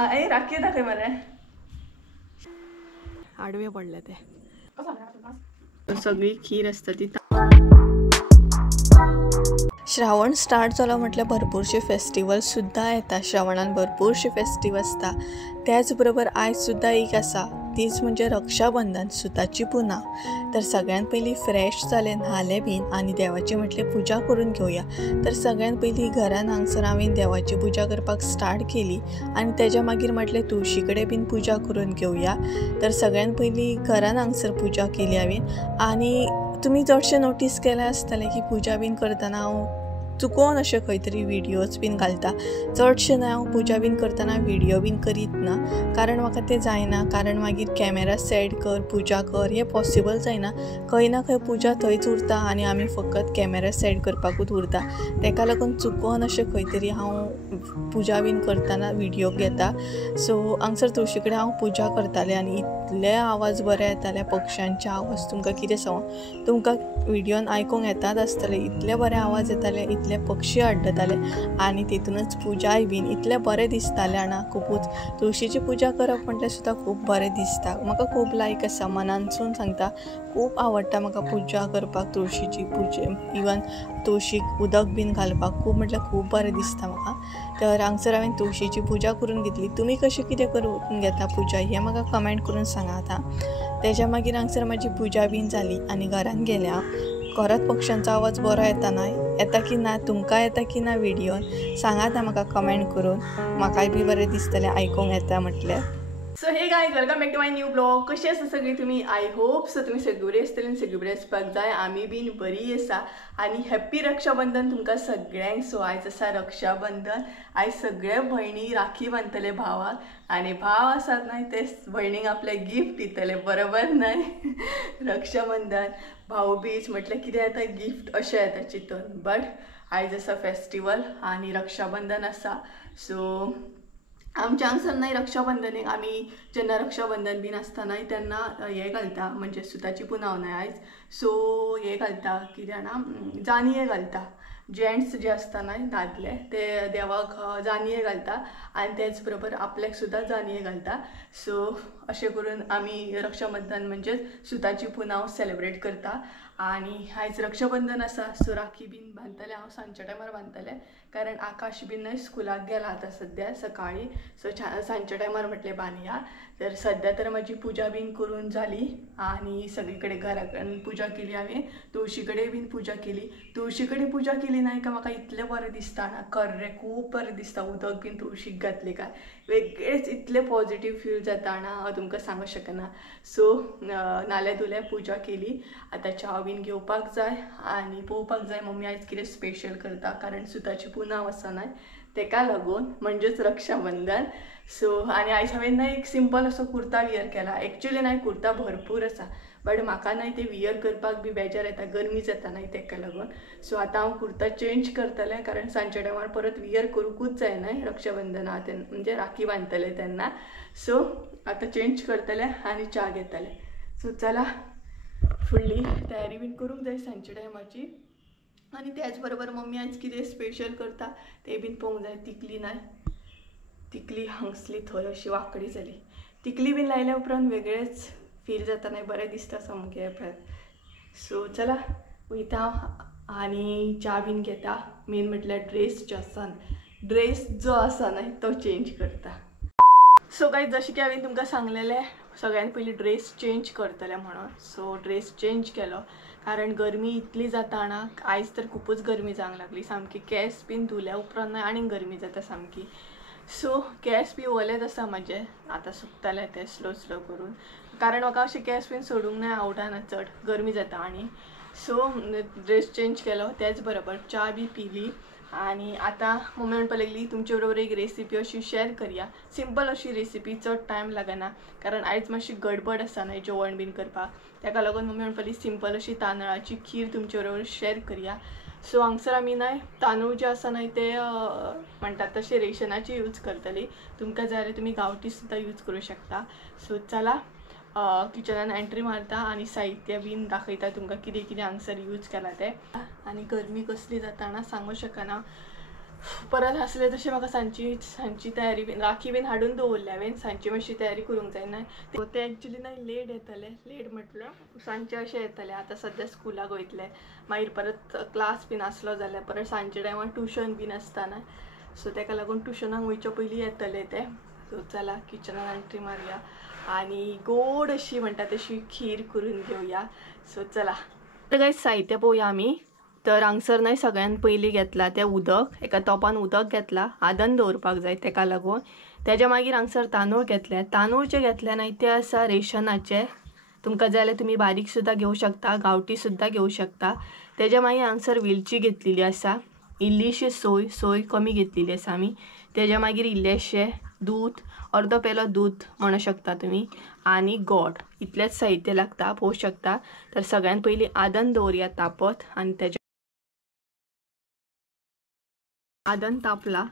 राखी दाखय मरे आडवे पडले ते सगळी खीर असता ती. श्रावण स्टार्ट जाला म्हटल्यार भरपूरशे फेस्टिवल सुद्दां येता. श्रावणान भरपूरशे फेस्टिवल आसता. त्याच बरोबर आयज सुद्दां एक आसा, तीच म्हणजे रक्षाबंधन, सुताची पुनव. तर सगळ्यात पयलीं फ्रेश जालें, न्हालें बीन आनी देवाची म्हटलें पुजा करून घेवया. तर सगळ्यात पयलीं घरान हांगसर हांवें देवाची पुजा करपाक स्टार्ट केली आनी तेज्या मागीर म्हटलें तुळशी कडेन बीन पुजा करून घेवया. तर सगळ्यात पयलीं घरान हांगसर पुजा केली हांवें. आनी तुमी चडशे नोटीस केलें आसतलें की पुजा बीन करतना हांव चुकोवन अशे खंय तरी विडियोज बीन घालता. चडशे न्हय हांव पुजा बीन करतना विडियो बीन करीत ना, कारण म्हाका तें जायना. कारण मागीर कॅमेरा सेट कर, पुजा कर, हें पॉसिबल जायना. खंय ना खंय पुजा थंयच उरता आनी आमी फकत कॅमेरा सेट करपाकूच उरता. तेका लागून चुकोवन अशें खंय तरी हांव पुजा बीन करतना विडियो घेता. सो हांगसर तुळशी कडेन हांव पुजा करतालें आनी इतले आवाज बरे येताले पक्ष्यांचे आवाज. तुमकां कितें सांगू, तुमकां विडियोन आयकूंक येतात आसतले. इतले बरे आवाज येताले, इतले पक्षी आड्डताले आनी तितूनच पुजाय बीन इतलें बरें दिसतालें. आनी खुबूच तुळशीची पुजा करप म्हटल्यार सुद्दां खूब बरें दिसता. म्हाका खूब लायक आसा, मनानसून सांगता. खूब आवडटा म्हाका पुजा करपाक, तुळशीची इवन तुळशीक उदक बीन घालपाक खूब म्हटल्यार खूब बरें दिसता म्हाका. तर हांगसर हांवें तुळशीची पुजा करून घेतली. तुमी कशी कितें करून घेता पुजा हें म्हाका कमेंट करून सांगात आतां. तेज्या मागीर हांगसर म्हाजी पुजा बीन जाली आनी घरान गेल्या. घरात पक्ष्यांचो आवाज बरो येता ना, येता की ना, तुमकां येता की ना विडियोन सांगात म्हाका कमेंट करून. म्हाकाय बी बरें दिसतलें आयकूंक येता म्हटल्यार. So hey guys, welcome back to my new blog. कशी आसा सगळी तुमी? आय होप सो तुमी सगळी बरी आसतली आनी सगळी बरी आसपाक जाय. आमी बीन बरी आसा आनी हॅप्पी रक्षाबंधन तुमकां सगळ्यांक. सो आयज आसा रक्षाबंधन. आयज सगळे भयणी राखी बांदतले भावाक आनी भाव आसात न्हय ते भयणीक आपले गिफ्ट दितले, बरोबर न्हय? रक्षाबंधन, भाऊबीज म्हटल्यार कितें येता, गिफ्ट अशें येता चिंतून. बट आयज आसा फेस्टिवल आनी रक्षाबंधन आसा. सो आमच्या हांगसर न्हय रक्षाबंधनीक आमी जेन्ना रक्षाबंधन बीन आसता न्हय तेन्ना हें घालता, म्हणजे सुताची पुनव न्हय आयज. सो हें घालता, कितें जाणा, जाणये घालता. जेंट्स जे आसता न्हय दादले ते देवाक जाणये घालता आनी तेच बरोबर आपल्याक सुद्दां जाणये घालता. सो अशें करून आमी रक्षाबंधन म्हणजे सुताची पुनव सेलेब्रेट करता. आनी आयज रक्षाबंधन आसा. सो राखी बीन बांदतलें हांव सांजच्या टायमार बांदतलें, कारण आकाश बीन न्हय स्कुलाक गेला आतां सद्या सकाळी. सो सांजच्या टायमार म्हटलें बांदया. तर सद्या तर म्हाजी पुजा बीन करून जाली आनी सगळी कडेन घरा कडेन पुजा केली हांवें. तुळशी कडेन बीन पुजा केली. तुळशी कडेन पुजा केली न्हय का म्हाका इतलें बरें दिसता ना, खरें खूब बरें दिसता. उदक बीन तुळशीक घातलें काय वेगळेंच इतलें पॉजिटीव फील जाता ना, हांव तुमकां सांगूं शकना. सो नाल्या धुल्या पुजा केली. आतां च्या बीन घेवपाक जाय आनी पळोवपाक जाय मम्मी आयज कितें स्पेशल करता, कारण सुताची पुनव आसा न्हय तेका लागून, म्हणजेच रक्षाबंधन. सो आनी आयज हांवें न्हय एक सिंपल असो कुर्ता वियर केला. एक्चुअली न्हय कुर्ता भरपूर आसा, बट म्हाका न्हय ते वियर करपाक बी बेजार येता, गरमी जाता न्हय तेका लागून. सो आतां हांव कुर्ता चेंज करतलें, कारण सांजच्या टायमार परत वियर करूंकूच जाय न्हय रक्षाबंधना तेन्ना, म्हणजे राखी बांदतलें तेन्ना. सो आतां चेंज करतलें आनी च्या घेतलें. सो चला, फुडली तयारी बीन करूंक जाय सांजच्या टायमाची. आनी त्याच बरोबर मम्मी आयज कितें स्पेशल करता तें बीन पळोवंक जाय. तिकली न्हय, तिकली हांगसली थंय अशी वांकडी जाली. तिकली बीन लायल्या उपरांत वेगळेंच फील जाता न्हय, बरें दिसता सामकें भायर. सो चला वयता आनी च्या बीन घेता. मेन म्हटल्यार ड्रेस जो आसा न्हय तो चेंज करता. सो गायज, जशें की हांवें तुमकां सांगलेलें सगळ्यान पयलीं ड्रेस चेंज करतलें म्हणून. सो ड्रेस चेंज केलो, कारण गरमी इतली जाता ना. आयज तर खूपच गरमी जावंक लागली सामकी. केस बीन धुल्या उपरांत न्हय आनीक गरमी जाता सामकी. सो केस बी ओलेच आसा म्हाजे, आतां सुकतले ते स्लो स्लो करून, कारण म्हाका अशें केस बीन सोडूंक न्हय आवडना, चड गरमी जाता आनी. सो ड्रेस चेंज केलो, तेच बरोबर च्या बी पिली. आनी आतां मम्मी म्हणपाक लागली तुमचे बरोबर एक रेसिपी अशी शेअर करया. सिंपल अशी रेसिपी, चड टायम लागना, कारण आयज मातशी गडबड आसा न्हय जेवण बीन करपाक. तेका लागून मम्मी म्हणपाली सिंपल अशी तांदळाची खीर तुमचे बरोबर शेअर करया. सो हांगसर आमी न्हय तांदूळ जे आसा न्हय ते म्हणटात तशे रेशनाची यूज करतली. तुमकां जाय जाल्यार तुमी गांवठी सुद्दां यूज करूं शकता. सो चला किचनान एंट्री मारता आनी साहित्य बीन दाखयता तुमकां कितें कितें हांगसर यूज केला तें. आनी गरमी कसली जाता ना सांगूं शकना. परत हसले तशें म्हाका सांची तयारी बीन राखी बीन हाडून दवरल्या हांवें सांची मातशी तयारी करूंक जाय ना ते एक्चुअली ना लेट येतले लेट म्हटल्यार सांचे अशें येतले आतां सद्या स्कुलाक वयतले मागीर परत क्लास बीन आसलो जाल्यार परत सांजच्या टायमार ट्युशन बीन आसता ना सो ताका लागून ट्युशनाक वयच्या पयलीं येतले ते सो चला किचनान एंट्री मारया आनी गोड अशी म्हणटा तशी खीर करून घेवया सो चला तर गायज साहित्य पळोवया आमी तर हांगसर न्हय सगळ्यान पयलीं घेतला तें उदक एका तोपान उदक घेतला आदन दवरपाक जाय तेका लागून तेज्या मागीर हांगसर तांदूळ घेतले तांदूळ जे घेतले न्हय ते आसा रेशनाचे तुमकां जाय जाल्यार तुमी बारीक सुद्दां घेवं शकता गांवठी सुद्दां घेवं शकता तेज्या मागीर हांगसर वेलची घेतलेली आसा इल्लीशी सोय कमी घेतलेली आसा आमी तेज्या मागीर इल्लेशें दूध अर्दो पेलो दूध म्हणू शकता तुमी आनी गोड इतलेंच साहित्य लागता पळोवंक शकता तर सगळ्यान पयलीं आदन दवरया तापत आनी तेज्या आदन तापला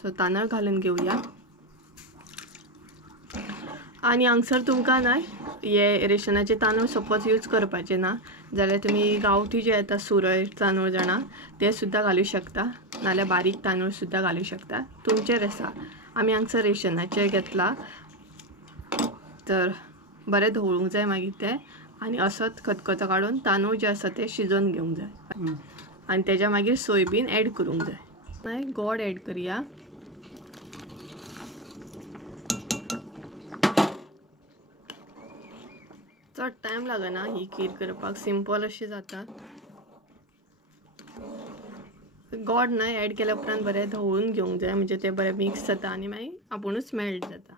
सो तांदूळ घालून घेवया आनी हांगसर तुमकां न्हय हे रेशनाचे तांदूळ सपोज यूज करपाचे ना जाल्यार तुमी गांवठी जे येता सुरय तांदूळ जाणा ते सुद्दां घालूं शकता नाल्यार बारीक तांदूळ सुद्दां घालूं शकता तुमचेर आसा आमी हांगसर रेशनाचे घेतला तर बरें धवळूंक जाय मागीर ते आनी असोच खतखतो काडून तांदूळ जे आसा ते शिजोवन घेवंक जाय आनी तेज्या मागीर सोय बीन एड करूंक जाय न्हय गोड एड करया चड टायम लागना ही खीर करपाक सिंपल अशी जाता गोड न्हय एड केल्या उपरांत बरें धवळून घेवंक जाय म्हणजे ते बरें मिक्स जाता आनी मागीर आपुणूच मेल्ट जाता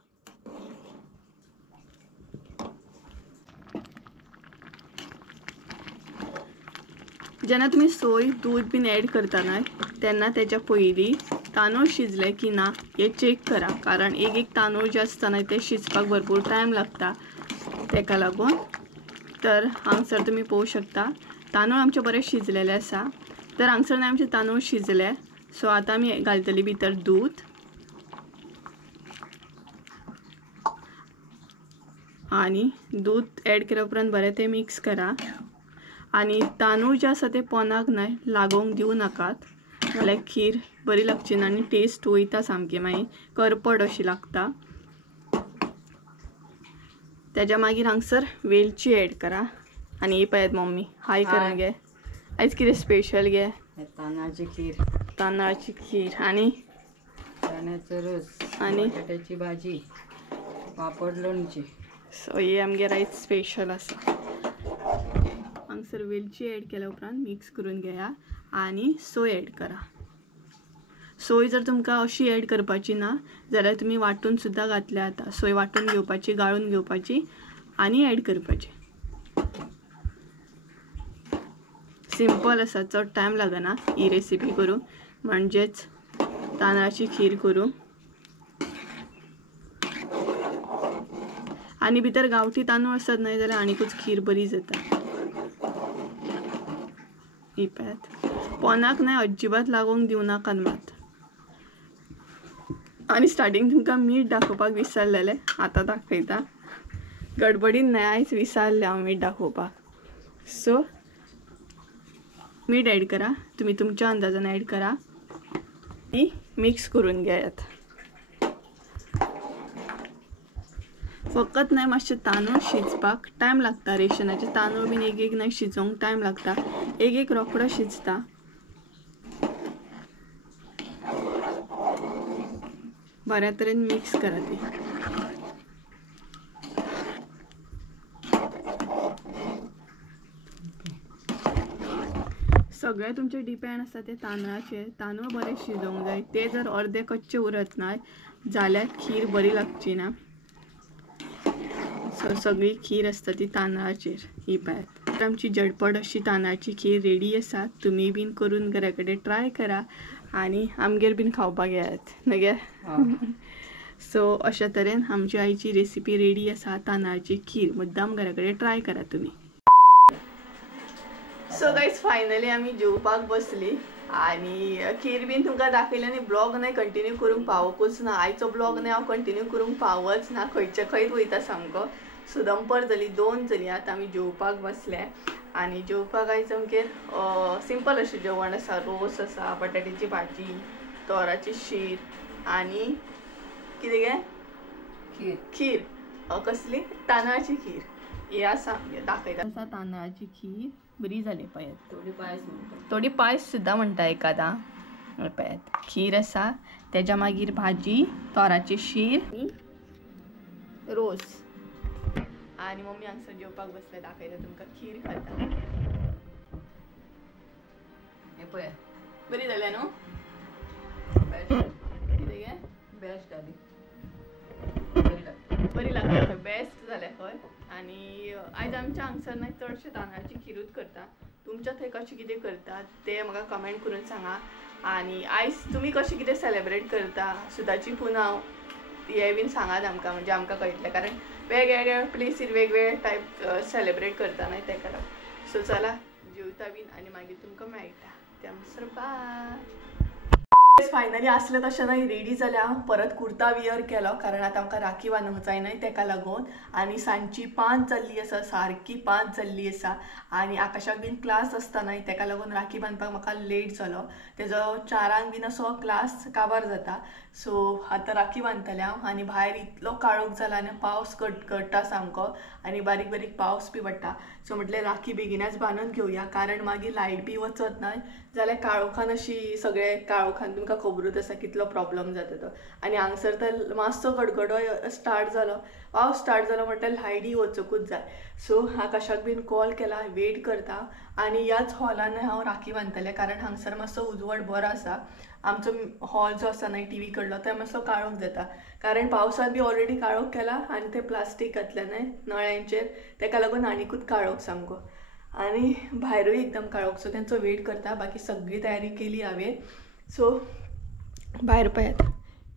जेन्ना तुमी सोय दूध बीन एड करता न्हय तेन्ना तेच्या पयलीं तांदूळ शिजले की ना हे चेक करा कारण एक तांदूळ जे आसता न्हय ते शिजपाक भरपूर टायम लागता तेका लागून तर हांगसर तुमी पळोवंक शकता तांदूळ आमचे बरें शिजलेले आसा तर हांगसर न्हय आमचे तांदूळ शिजले सो आतां आमी घालतली भितर दूध आनी दूध एड केल्या उपरांत बरें तें मिक्स करा आनी तांदूळ जे आसा ते पोनाक न्हय लागोंक दिवं नाकात नाल्यार खीर बरी लागची ना आनी टेस्ट वयता सामकी मागीर करपड अशी लागता तेज्या मागीर हांगसर वेलची एड करा आनी ही पळयात मम्मी हाय करून घे आयज कितें स्पेशल घे तांदळाची खीर आनी चण्याचो रोस आनी बटाट्याची भाजी पापड लोणची सो हे आमगेर आयज स्पेशल आसा हांगसर वेलची एड केल्या उपरांत मिक्स करून घेया आनी सोय एड करा सोय जर तुमकां अशी एड करपाची ना जाल्यार तुमी वांटून सुद्दां घातल्या जाता सोय वांटून घेवपाची गाळून घेवपाची आनी एड करपाची सिंपल आसा चड टायम लागना ही रेसिपी करूंक म्हणजेच तांदळाची खीर करूंक आनी भितर गांवठी तांदूळ आसत न्हय जाल्यार आनीकूच खीर बरी जाता ही पळयात पोनाक न्हय अजिबात लागोंक दिवं नाकात मात आनी स्टार्टींग तुमकां मीठ दाखोवपाक विसरलेलें आतां दाखयता गडबडीन न्हय आयज विसरलें हांव मीठ दाखोवपाक सो मीठ एड करा तुमी तुमच्या अंदाजान एड करा आनी मिक्स करून घेयात फकत न्हय मातशे तांदूळ शिजपाक टायम लागता रेशनाचे तांदूळ बीन एक न्हय शिजोवंक टायम लागता एक रोखडो शिजता बऱ्या तरेन मिक्स करा ती सगळें तुमचें डिपेंड आसता ते तांदळाचेर तांदूळ बरें शिजोवंक जाय ते जर अर्दे कच्चे उरत नाय जाल्यार खीर बरी लागची ना सो सगळी खीर आसता ती तांदळाचेर ही पळयात आमची झटपट अशी तांदळाची खीर रेडी आसा तुमी बीन करून घरा कडेन ट्राय करा आनी आमगेर बीन खावपाक येयात नगे सो अशा तरेन आमची आईची रेसिपी रेडी आसा तांदळाची खीर मुद्दाम घरा कडेन ट्राय करा तुमी सो गायज फायनली आमी जेवपाक बसली आनी खीर बीन तुमकां दाखयलें आनी ब्लॉग न्हय कंटिन्यू करूंक पावोकूच ना आयचो ब्लॉग न्हय हांव कंटिन्यू करूंक पावच ना खंयचे खंयच वयता सामको सो दनपार जाली 2 जाली आतां आमी जेवपाक बसले आनी जेवपाक आयज आमगेर सिंपल अशें जेवण आसा रोस आसा बटाट्याची भाजी तोराची शीर आणि कितें गे खीर खीर कसली तांदळाची खीर हे आसा दाखयता आसा तांदळाची खीर बरी जाली पळयात. थोडी पायस म्हणतात. थोडी पायस सुद्दां म्हणटा एकादा पळयात. खीर आसा तेज्या मागीर भाजी तोराची शीर आणि रोस आणि मम्मी हांगसर जेवपाक बसले दाखयता तुमकां खीर खाता. हे पळय बरी जाल्या न्हू कितें गे बेस्ट जाली. बरी लागता खंय बेस्ट जाल्या खंय. आणि आयज आमच्या हांगसर न्हय चडशे तांदळाची खीरूच करता. तुमच्या थंय कशें कितें करतात ते म्हाका कमेंट करून सांगा. आणि आयज तुमी कशें कितें सेलेब्रेट करता सुदाची पुनव हे बीन सांगात आमकां म्हणजे आमकां कळटलें. कारण वेगवेगळ्या प्लेसीर वेगवेगळे टायप सेलेब्रेट करता न्हय ते कारण. सो चला जेवता बीन आनी मागीर तुमकां मेळटा त्या म्हणसर बाय. फायनली असलें तशें न्हय रेडी जाल्या परत कुर्ता वियर केलो कारण आतां आमकां राखी बांदूंक जाय न्हय तेका लागून. आनी सांजची 5 जाल्ली आसा सारकी 5 जाल्ली आसा आनी आकाशाक बीन क्लास आसता न्हय तेका लागून राखी बांदपाक म्हाका लेट जालो. तेजो 4 बीन असो क्लास काबार जाता. सो आतां राखी बांदतलें हांव आनी भायर इतलो काळोख जाला आनी पावस गडगडटा सामको आनी बारीक बारीक पावस बी पडटा. सो म्हटलें राखी बेगिनाच बांदून घेवया कारण मागीर लायट बी वचत न्हय जाल्यार काळोखान अशी सगळे काळोखान तुमकां खबरूच आसा कितलो प्रॉब्लम जाता तो. आनी हांगसर तर मातसो गडगडो स्टार्ट जालो पावस स्टार्ट जालो म्हटल्यार लायटी वचूंकूच जाय. सो आकाशाक बीन कॉल केला वेट करता आनी ह्याच हॉलान हांव राखी बांदतलें कारण हांगसर मातसो उजवाड बरो आसा. आमचो हॉल जो आसा न्हय टी व्ही कडलो तो मातसो काळोख जाता कारण पावसान बी ऑलरेडी काळोख केला आनी ते प्लास्टीक घातलें न्हय नळ्यांचेर तेका लागून आनीकूच काळोख सामको. आनी भायरूय एकदम काळोख. सो तेंचो वेट करता बाकी सगळी तयारी केली हांवें. सो भायर पळयात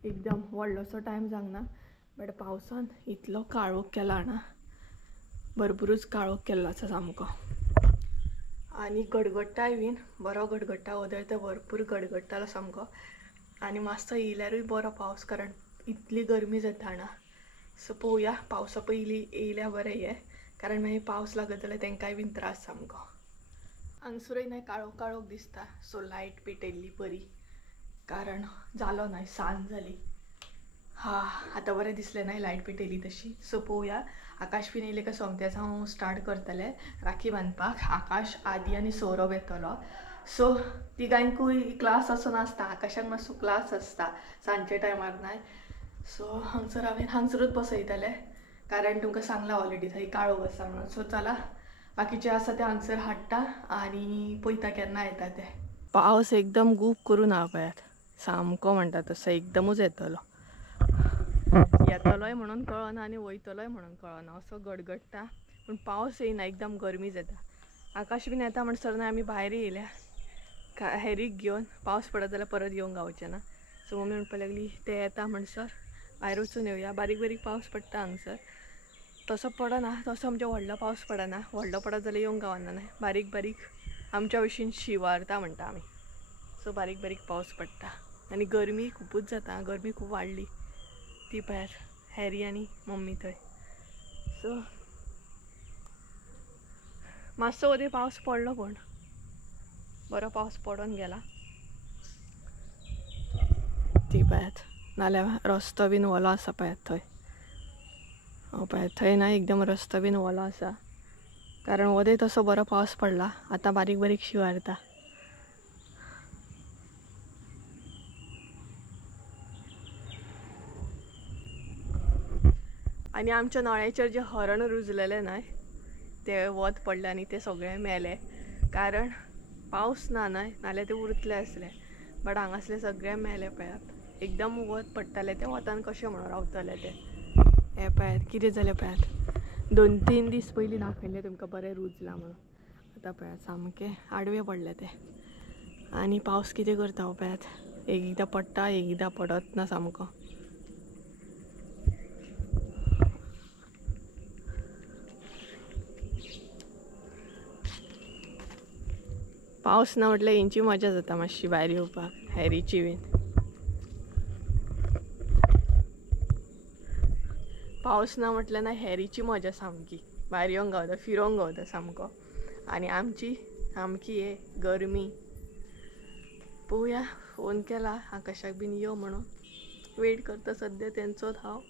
एकदम व्हडलोसो टायम जावंक ना बट पावसान इतलो काळोख केला ना भरपूरच काळोख केल्लो आसा सामको. आनी गडगडटाय बीन बरो गडगडटा वदळ ते भरपूर गडगडटालो सामको. आनी मातसो येयल्यारूय बरो पावस कारण इतली गरमी जाता ना. सो पळोवया पावसा पयलीं येयल्या बरें हे कारण मागीर पावस लागत जाल्यार तांकांय बीन त्रास सामको. हांगसरूय न्हय काळोख काळोख दिसता. सो लायट पेटयल्ली बरी कारण जालो न्हय सांज जाली. आतां बरें दिसलें न्हय लायट पेटयली तशी. सो पळोवया आकाश बीन येयले काय सोमतेच हांव स्टार्ट करतलें राखी बांदपाक. आकाश आदी आनी सौरभ येतलो. सो तिगांयकूय क्लास असो नासता. आकाशाक मातसो क्लास आसता सांजच्या टायमार न्हय. सो हांगसर हांवें हांगसरूच बसयतलें कारण तुमकां सांगलां ऑलरेडी थंय काळोख आसा म्हणून. सो चला बाकीचे आसा ते हांगसर हाडटा आनी पळयता केन्ना येता ते. पावस एकदम गूप करून हा पळयात सामको म्हणटा तसो एकदमूच येतलो. येतलोय म्हणून कळना आनी वयतलोय म्हणून कळना असो गडगडटा पूण पावस येयना एकदम गरमी जाता. आकाश बीन येता म्हणसर न्हय आमी भायर येयल्या हेरीक घेवन पावस पडत जाल्यार परत येवंक गावचें ना. सो मम्मी म्हणपाक लागली ते येता म्हणसर भायर वचून येवया. बारीक बारीक पावस पडटा हांगसर तसो पडना तसो आमच्या व्हडलो पावस पडना. व्हडलो पडत जाल्यार येवंक गावना न्हय बारीक बारीक आमच्या भशेन शिवारता म्हणटा आमी. सो बारीक बारीक पावस पडटा आनी गरमी खूबच जाता. गरमी खूब वाडली ती पळयात हॅरी आनी मम्मी थंय. सो मातसो वदे पावस पडलो पण बरो पावस पडून गेला. ती पळयात नाल्यार रस्तो बीन वलो आसा पळयात थंय. पळयात थंय ना एकदम रस्तो बीन वलो आसा कारण वदे तसो बरो पावस पडला. आतां बारीक बारीक शिवारता. आनी आमच्या नळ्याचेर जे हरण रुजलेले न्हय ते वत पडले आनी ते सगळे मेले कारण पावस ना न्हय नाल्यार ते उरतले आसले बट हांगासले सगळे मेले पळयात. एकदम वत पडटाले ते वतान कशें म्हणून रावतले ते. हे पळयात कितें जालें पळयात 2-3 दीस पयलीं दाखयल्लें तुमकां बरें रुजलां म्हणून. आतां पळयात सामके आडवे पडले ते आनी पावस कितें करता हो पळयात एकदां पडटा एकदां पडत ना सामको. पावस ना म्हटल्यार हेंची मजा जाता मातशी भायर येवपाक हॅरीची बीन. पावस ना म्हटल्यार ना हॅरीची मजा सामकी भायर येवंक गावता फिरोंक गावता सामको. आनी आमची सामकी हे गरमी पोया फोन केला आकाशाक बीन यो म्हणून वेट करता सध्या त्यांचोच हांव.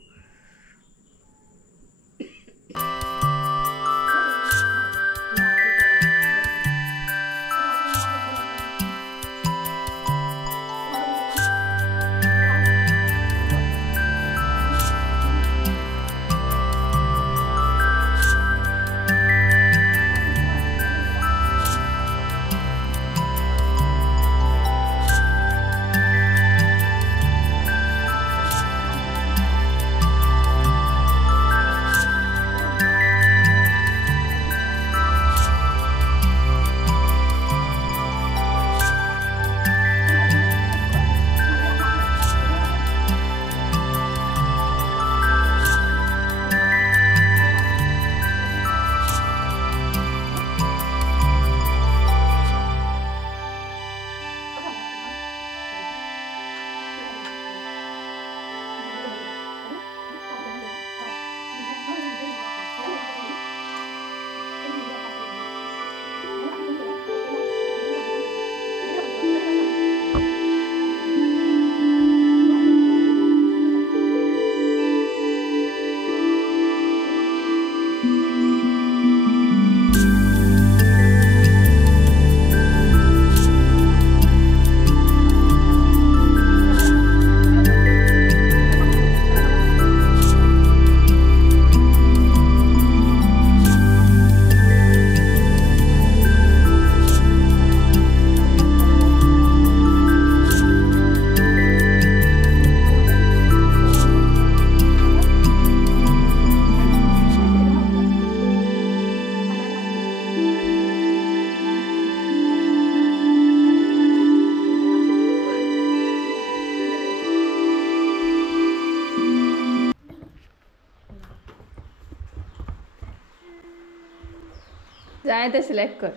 जाय ते सिलेक्ट कर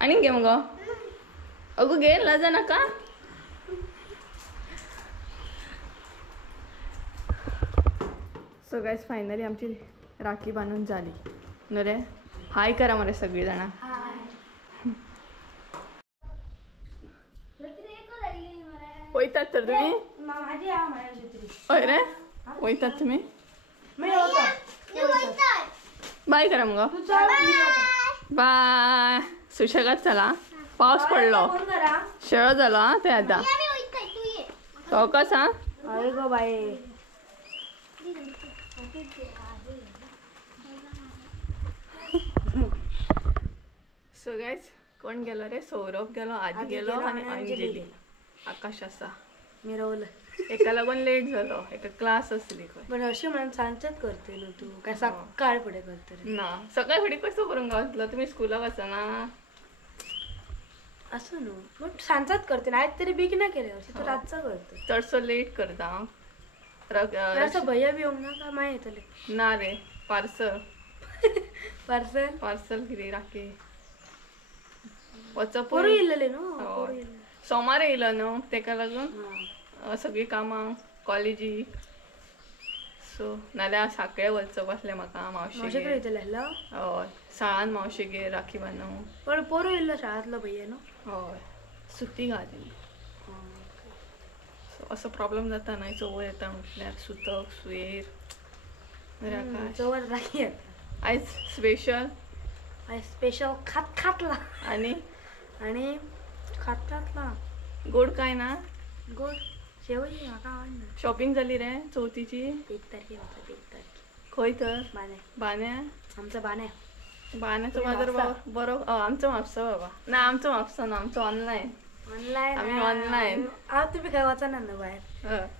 आणि घे मग. अगो घे लाजा नका. सो गाईज फायनली आमची राखी बांधून झाली न रे. हाय करा मरे सगळी जण. वयतात तर तुम्ही होय रे वयतात तुम्ही. बाय करा मग. बाय. सुशेगात चला. पाऊस पडलो शेळ झालो ते आता तो कसा. अरे गो बाय. सो गाईज कोण गेलो रे. सौरभ गेलो आधी गेलो आणि अंजली. आकाश असा मिरवलं. एका लागून लेट झालो. एका क्लास असली खंय. पण अशी म्हणून सांजच्याच करते ना तू काय सकाळ पुढे करते रे. ना सकाळी फुडें कसं करून गावतलो. तुम्ही स्कूलाक वचना असं न्हू. मग सांजचाच करते ना. आज तरी बेगी ना केले अशी तू रातचा करते. चडसो लेट करता. असं भैया बी येऊन ना का माय येतले ना रे. पार्सल पार्सल पार्सल किती राखी वचप पोरू येयलेले न्हू. हो. सोमार येयलो न्हू तेका लागून सगळी कामां कॉलेजीक. सो नाल्यार साखळे वचप आसलें म्हाका मावशेगेर. येतले हय शाळान मावशेगेर राखी बांदूंक. पण पोरू येयलो शाळांतलो भैया न्हू. हय सुटी घाली. सो असो प्रॉब्लेम जाता न्हय. चवथ येता म्हटल्यार सुतक सुयेर. चवथ राखी येता. आयज स्पेशल. आयज स्पेशल खातला आणि खातला गोड काय ना. गोड शेवई म्हाका आवडना. शॉपिंग जाली रे चवथीची. 1 तारखेर वचप. 1 तारखेर खंय तर बाने. बान्या. आमचा बाने. बाण्याचो बाजार बरो. आमचो म्हापसा बाबा. ना आमचो म्हापसा ना. आमचो ऑनलायन. ऑनलायन आम्ही ऑनलायन. तुम्ही काय वचना ना बाहेर.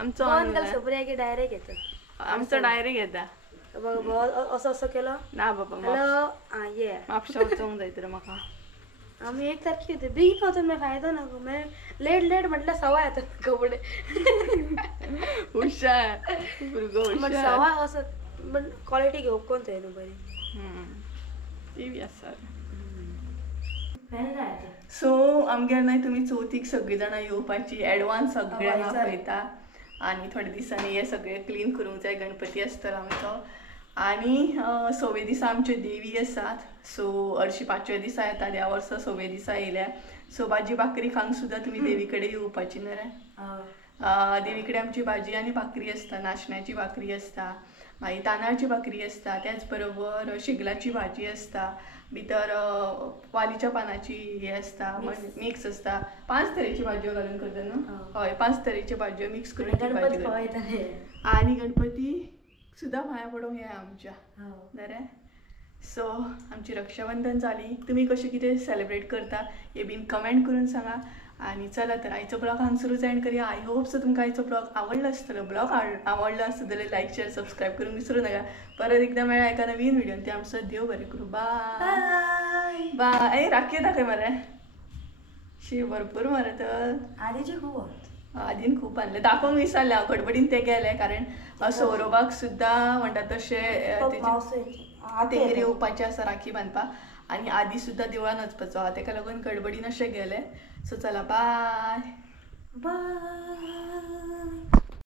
आमचो फोन ऑनलायन. केला सगळ्या की डायरेक्ट येतात. आमचो डायरेक्ट येता. बघ असं केलं. ना बाबा हॅलो ये म्हापसा वचोंक जाय तर म्हाका. आम्ही 1 तारखे होते. बेगीन वचून मागीर फायदो ना. लेट म्हटल्यार सवाय येतात कपडे. हुशार भुरगो पण हुशार. सवाय असं पण क्वालिटी घेवंक कोण थंय न्हू बरी. ती बी आसा. फॅन जायचे. सो आमगेर न्हय तुमी चवथीक सगळीं जाणां येवपाची. एडवान्स सगळ्यांक आपयता. आनी थोड्या दिसांनी हे सगळें क्लीन करूंक जाय. गणपती आसतलो आमचो. आनी 6व्या दिसा आमच्यो देवी आसात. सो हरशीं 5व्या दिसा येता. ह्या वर्सा 6व्या दिसा येयल्या. सो भाजी भाकरी खांक सुद्धा तुम्ही देवीकडे येवपाची न्हय रे. देवीकडे आमची भाजी आणि भाकरी असता, नाचण्याची भाकरी असता, मागीर तांदळाची भाकरी असता, त्याच बरोबर शिगलाची भाजी असता, भितर वालीच्या पानाची हे असता, मिक्स असता. 5 तरेची भाज्यो घालून करता न्हू. हय 5 तरेची भाज्यो मिक्स करून ती भाजी करता. आणि गणपती सुद्धा पाया पडूंक येया आमच्या न्हय. सो आमची रक्षाबंधन जाली. तुम्ही कशें कितें सेलिब्रेट करता हे बीन कमेंट करून सांगा. आणि चला तर आयचो ब्लॉग हांगसरूच एंड करूया. आय होप सो तुमकां आयचो ब्लॉग आवडलो आसतलो. ब्लॉग आवडलो आसत जाल्यार लायक शेअर सबस्क्राईब करूंक विसरू नका. परत एकदा मेळ्या एका नवीन व्हिडिओन. ते आमचं देव बरें करूं. Bye bye. राखी दाखय मरे. शी भरपूर मरे. तर आधीचे खूप आदीन खूप आणले. दाखोवंक विसरले हांव. गडबडीन ते गेले कारण सौरभाक सुद्धा म्हणटात तशें तेंगेर येवपाचें आसा राखी बांदपाक. आणि आदी सुद्धा देवळान वचपाचो आहा. तेका लागून गडबडीन अशें गेले. सो चला बाय बाय.